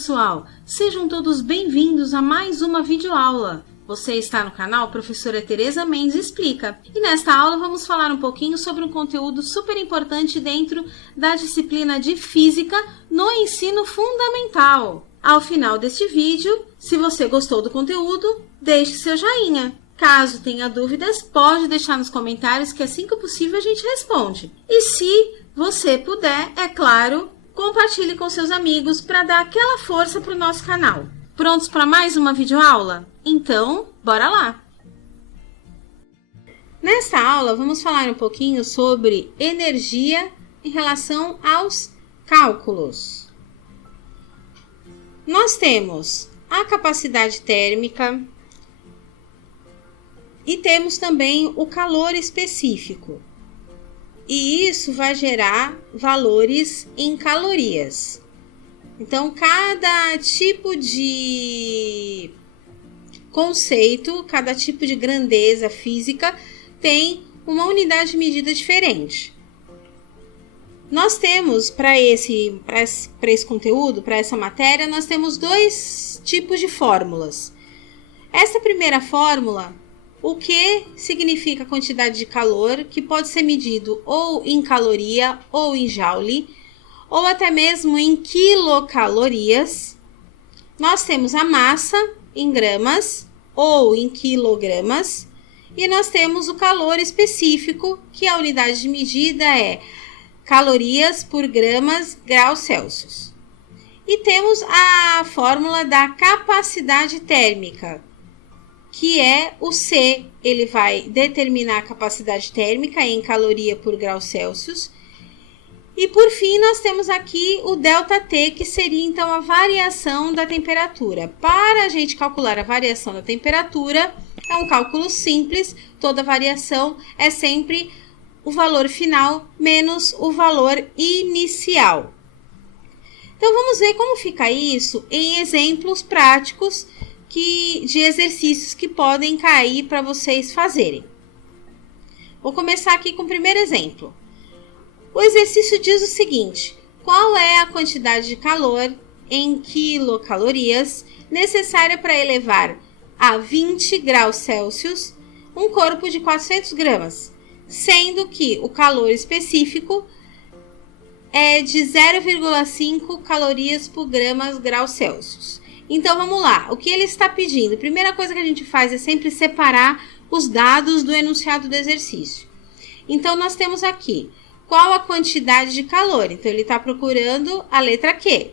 pessoal! Sejam todos bem-vindos a mais uma videoaula. Você está no canal Professora Tereza Mendes Explica. E nesta aula vamos falar um pouquinho sobre um conteúdo super importante dentro da disciplina de Física no ensino fundamental. Ao final deste vídeo, se você gostou do conteúdo, deixe seu joinha. Caso tenha dúvidas, pode deixar nos comentários que assim que possível a gente responde. E se você puder, é claro, compartilhe com seus amigos para dar aquela força para o nosso canal. Prontos para mais uma videoaula? Então, bora lá! Nesta aula, vamos falar um pouquinho sobre energia em relação aos cálculos. Nós temos a capacidade térmica e temos também o calor específico. E isso vai gerar valores em calorias. Então, cada tipo de conceito, cada tipo de grandeza física tem uma unidade de medida diferente. Nós temos, para esse conteúdo, para essa matéria, nós temos dois tipos de fórmulas. Essa primeira fórmula, o que significa a quantidade de calor, que pode ser medido ou em caloria ou em joule, ou até mesmo em quilocalorias. Nós temos a massa em gramas ou em quilogramas, e nós temos o calor específico, que a unidade de medida é calorias por gramas graus Celsius. E temos a fórmula da capacidade térmica, que é o C, ele vai determinar a capacidade térmica em caloria por grau Celsius. E por fim, nós temos aqui o ΔT, que seria então a variação da temperatura. Para a gente calcular a variação da temperatura, é um cálculo simples, toda variação é sempre o valor final menos o valor inicial. Então, vamos ver como fica isso em exemplos práticos de exercícios que podem cair para vocês fazerem. Vou começar aqui com o primeiro exemplo. O exercício diz o seguinte: qual é a quantidade de calor em quilocalorias necessária para elevar a 20 graus Celsius um corpo de 400 gramas, sendo que o calor específico é de 0,5 calorias por gramas graus Celsius. Então, vamos lá. O que ele está pedindo? A primeira coisa que a gente faz é sempre separar os dados do enunciado do exercício. Então, nós temos aqui, qual a quantidade de calor? Então, ele está procurando a letra Q.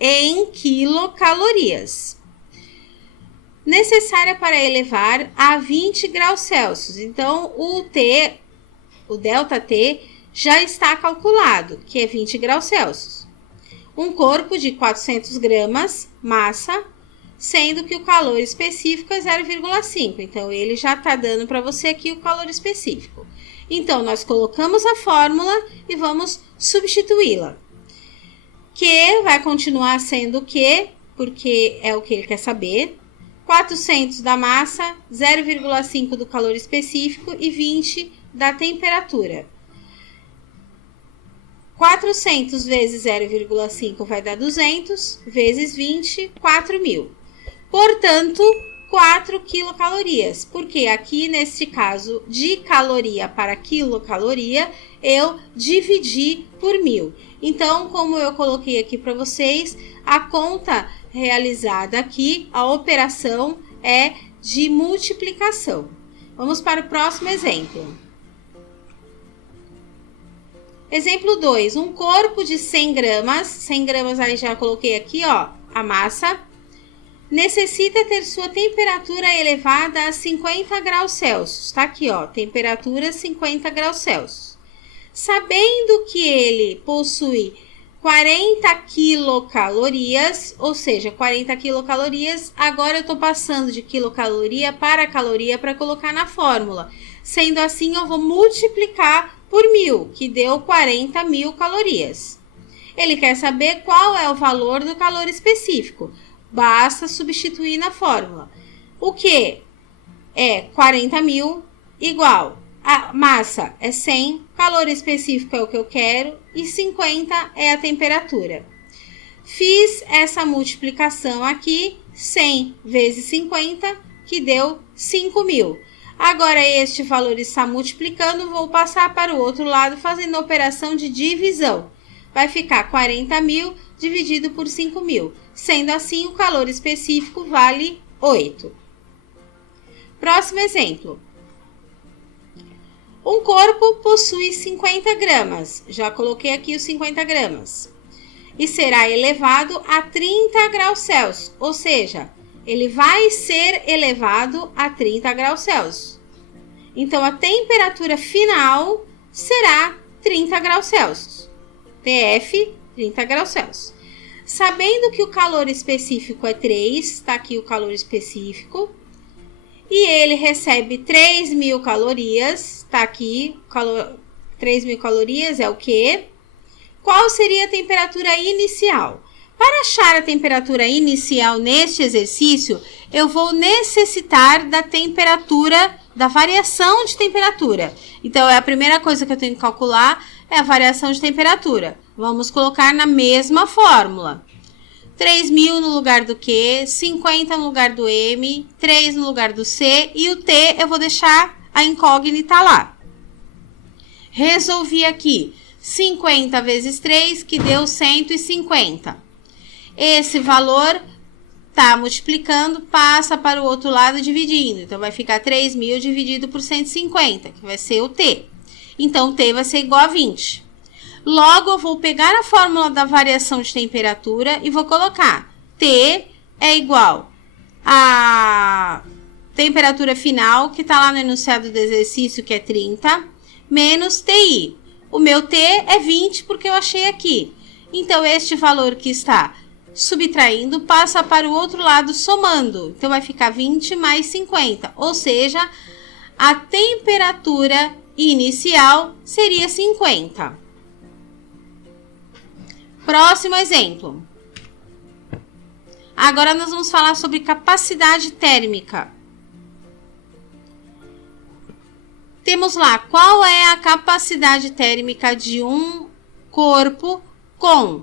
Em quilocalorias. Necessária para elevar a 20 graus Celsius. Então, o ΔT, já está calculado, que é 20 graus Celsius. Um corpo de 400 gramas, massa, sendo que o calor específico é 0,5. Então, ele já está dando para você aqui o calor específico. Então, nós colocamos a fórmula e vamos substituí-la. Q vai continuar sendo Q, porque é o que ele quer saber. 400 da massa, 0,5 do calor específico e 20 da temperatura. 400 vezes 0,5 vai dar 200, vezes 20, 4.000. Portanto, 4 quilocalorias, porque aqui nesse caso, de caloria para quilocaloria, eu dividi por 1.000. Então, como eu coloquei aqui para vocês, a conta realizada aqui, a operação é de multiplicação. Vamos para o próximo exemplo. Exemplo 2, um corpo de 100 gramas, 100 gramas aí já coloquei aqui, ó, a massa, necessita ter sua temperatura elevada a 50 graus Celsius, tá aqui, ó, temperatura 50 graus Celsius. Sabendo que ele possui 40 quilocalorias, ou seja, 40 quilocalorias, agora eu tô passando de quilocaloria para caloria para colocar na fórmula. Sendo assim, eu vou multiplicar por 1.000, que deu 40.000 calorias. Ele quer saber qual é o valor do calor específico. Basta substituir na fórmula. O que é 40.000 igual a massa é 100, calor específico é o que eu quero e 50 é a temperatura. Fiz essa multiplicação aqui, 100 vezes 50, que deu 5.000. Agora, este valor está multiplicando, vou passar para o outro lado fazendo a operação de divisão. Vai ficar 40.000 dividido por 5.000. Sendo assim, o calor específico vale 8. Próximo exemplo. Um corpo possui 50 gramas. Já coloquei aqui os 50 gramas. E será elevado a 30 graus Celsius, ou seja, ele vai ser elevado a 30 graus Celsius. Então, a temperatura final será 30 graus Celsius. TF, 30 graus Celsius. Sabendo que o calor específico é 3, está aqui o calor específico, e ele recebe 3.000 calorias, está aqui, 3.000 calorias é o quê? Qual seria a temperatura inicial? Para achar a temperatura inicial neste exercício, eu vou necessitar da temperatura, da variação de temperatura. Então, a primeira coisa que eu tenho que calcular é a variação de temperatura. Vamos colocar na mesma fórmula. 3.000 no lugar do Q, 50 no lugar do M, 3 no lugar do C e o T eu vou deixar a incógnita lá. Resolvi aqui 50 vezes 3, que deu 150. Esse valor está multiplicando, passa para o outro lado dividindo. Então, vai ficar 3.000 dividido por 150, que vai ser o T. Então, o T vai ser igual a 20. Logo, eu vou pegar a fórmula da variação de temperatura e vou colocar T é igual a temperatura final, que está lá no enunciado do exercício, que é 30, menos TI. O meu T é 20, porque eu achei aqui. Então, este valor que está subtraindo passa para o outro lado somando. Então, vai ficar 20 mais 50, ou seja, a temperatura inicial seria 50. Próximo exemplo. Agora nós vamos falar sobre capacidade térmica. Temos lá, qual é a capacidade térmica de um corpo com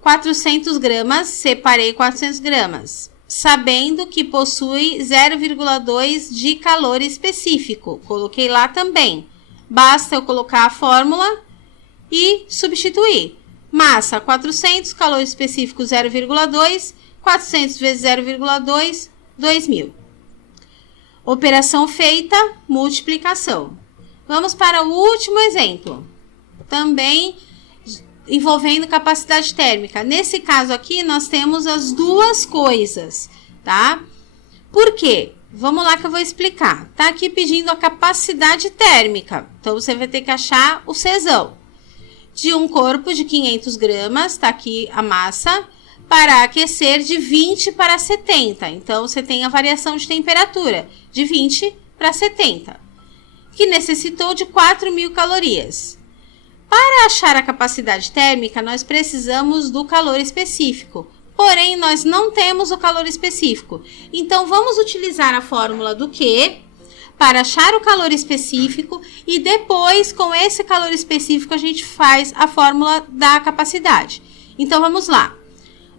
400 gramas, separei 400 gramas, sabendo que possui 0,2 de calor específico. Coloquei lá também. Basta eu colocar a fórmula e substituir. Massa 400, calor específico 0,2, 400 vezes 0,2, 2.000. Operação feita, multiplicação. Vamos para o último exemplo. Também envolvendo capacidade térmica. Nesse caso aqui, nós temos as duas coisas, tá? Por quê? Vamos lá que eu vou explicar. Tá aqui pedindo a capacidade térmica. Então, você vai ter que achar o Czão. De um corpo de 500 gramas, tá aqui a massa, para aquecer de 20 para 70. Então, você tem a variação de temperatura de 20 para 70, que necessitou de 4.000 calorias. Para achar a capacidade térmica, nós precisamos do calor específico. Porém, nós não temos o calor específico. Então, vamos utilizar a fórmula do Q para achar o calor específico e depois, com esse calor específico, a gente faz a fórmula da capacidade. Então, vamos lá.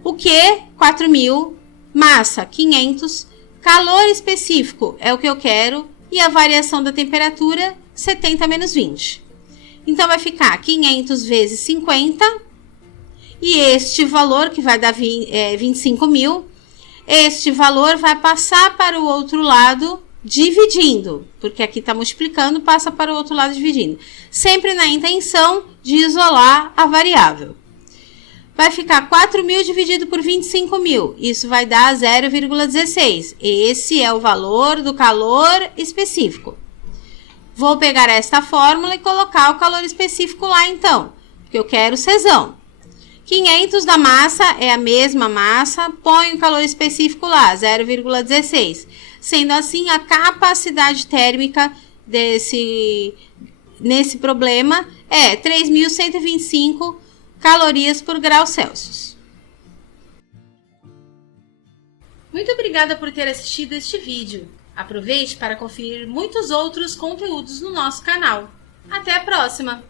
O Q, 4.000, massa, 500, calor específico é o que eu quero e a variação da temperatura, 70 menos 20. Então, vai ficar 500 vezes 50 e este valor, que vai dar 25.000, este valor vai passar para o outro lado dividindo, porque aqui está multiplicando, passa para o outro lado dividindo. Sempre na intenção de isolar a variável. Vai ficar 4.000 dividido por 25.000. Isso vai dar 0,16. Esse é o valor do calor específico. Vou pegar esta fórmula e colocar o calor específico lá, então, porque eu quero o Czão. 500 da massa é a mesma massa, põe o calor específico lá, 0,16. Sendo assim, a capacidade térmica nesse problema é 3.125 calorias por grau Celsius. Muito obrigada por ter assistido este vídeo. Aproveite para conferir muitos outros conteúdos no nosso canal. Até a próxima!